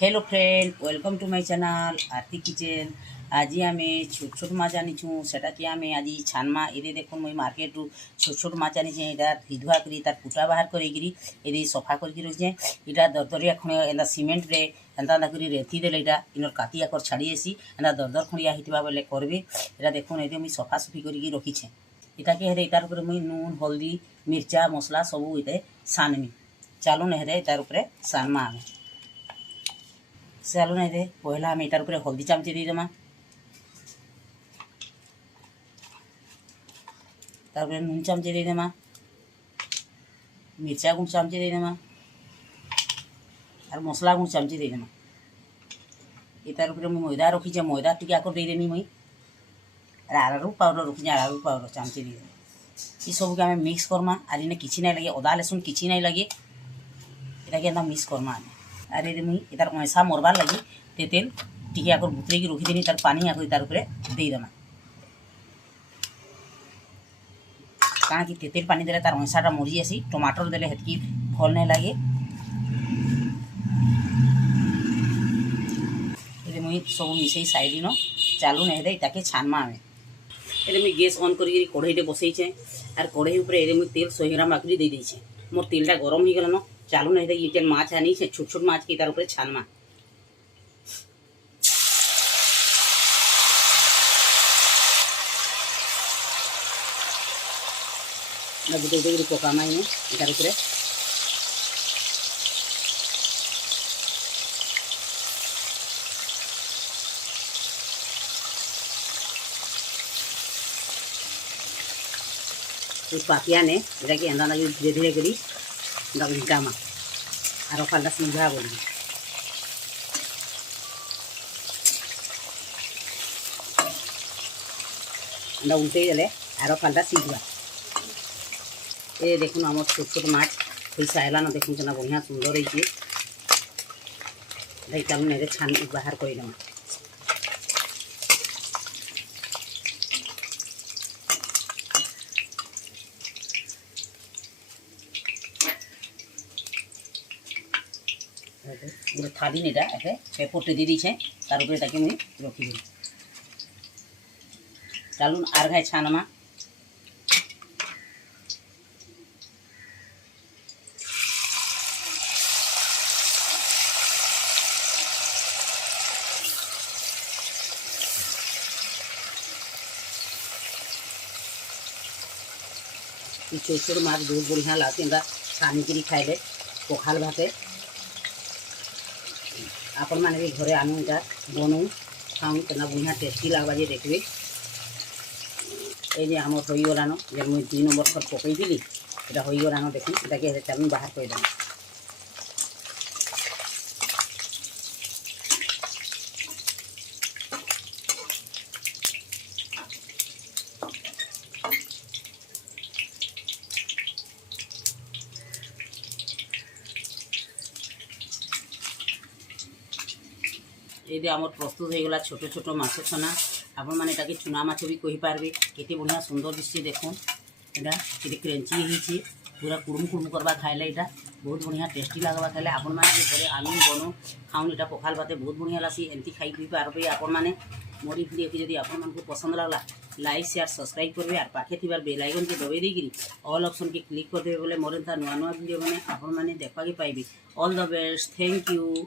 Hello friend, welcome to my channel Aarti kitchen. आज आम छोट छोट माछ आनीचु सेटा कि आम आज छानमा। ये देखो मुई मार्केट रू छोट छोट माछ आनीचे। यहाँ धुआ कर तार कुटा बाहर कर सफा करके रखिए। यहाँ दरदरिया खड़िया एंता सीमेंट रे एंता कर रेती देले यहाँ इनर काती आकर छाड़ी जासी एंता दरदर खड़िया होता बेले करबे। यहाँ देखो ये मुई सफा सफी करके रखीचे। इटा के हेरे तार ऊपर मुई नून हल्दी मिर्चा मसला सबू ये सानमी। चलो ना हेरे तार ऊपर सानमा आमे। चलो ना दे पहला आम यार हल्दी चामचे देदेमा। तार नून चामचे देदेमा, मिर्चा गुण चामचे देदेमा और मसला गुण चामचे देदेमा। ये तार मुई मैदा रखीचे, मैदा टी आकर देदेमी मुई और आरारूट पाउडर रखी आरारूट पाउडर चामचे दे। ये सब के आम मिक्स करमा। और इन्हें किसी नहीं लगे अदा लसुन किसी नहीं लगे। ये एंता मिक्स करमा आम। और ये मुई तार ऐसा मरबार लगी तेल टी आकर बुतरे की रखीदेनी। तार पानी आकर तार ऊपर देदेमा। कारण कि तेतेल पानी देले तार ऐसाटा मरी जासी। टमाटर देले हेतकी भल नहीं लगे। ये मुई सब मिसई साइड न चालू नहीं दे ताके छानमा आमे। ये मुई गैस ऑन कर कढ़ईटे बसईचे और कढ़ई ऊपर मुई तेल 100 ग्राम आकरी दे देइछे। मोर तेलटा गरम हो गला न। चालू नहीं दे ये माछ आनी छोट छोट माछ के तार ऊपर छानमा। गुटे गुटे पकामा इन तार ऊपर। पाकिया ने यहाँ कि एंदा धीरे धीरे करी घिटामा और फालटा सीधा बोली उल्टे देले और फालटा सीधा। ये देखो आम छोट छोट माछ हो सारा न देखो ना बढ़िया सुंदर है। चलो ना छान बाहर करदेमा। गोटे थाली नेटा एके पेपरटे दे दीछे तार ऊपर ताके मुई रखी। चलून आर घाय छानमा। छोट छोट माछ बहुत बढ़िया लगते हैं छानी कर खाइले पखाल भाते। आपण मैंने भी घरे आनु यहाँ बनऊ खाऊ के बढ़िया टेस्टी लगवा जे देखिए। ये आम होगलान जे मुझे 2 नंबर थर पकईली यहाँ होगलान देखी इटा चलून बाहर करदेमा। ये आम प्रस्तुत होगला छोट छोट माछ छना। आपण मैंने ताकि चुना माछ भी कहींपारे केते बढ़िया सुंदर दिशे। देखो यहाँ के क्रेंची होती पूरा कुड़ुम कुड़ुम करवा खाइले यहाँ बहुत बढ़िया टेस्टी लगवा खाइले। आपण मैंने घरे आलू बनो खाऊन यहाँ पखाल भाते बहुत बढ़िया लासी एमती खाई पी पारे। आपण मैंने मोरी भिडियो की जब आपण पसंद लगला लाइक शेयर सब्सक्राइब करेंगे और पाखे थी बेल आइकन के दबाई देगी ऑल ऑप्शन के क्लिक करदे बोले मोर एंता नुआ नुआ भिडियो मैंने आपण मैंने देखा पाइबे। All the best, thank you.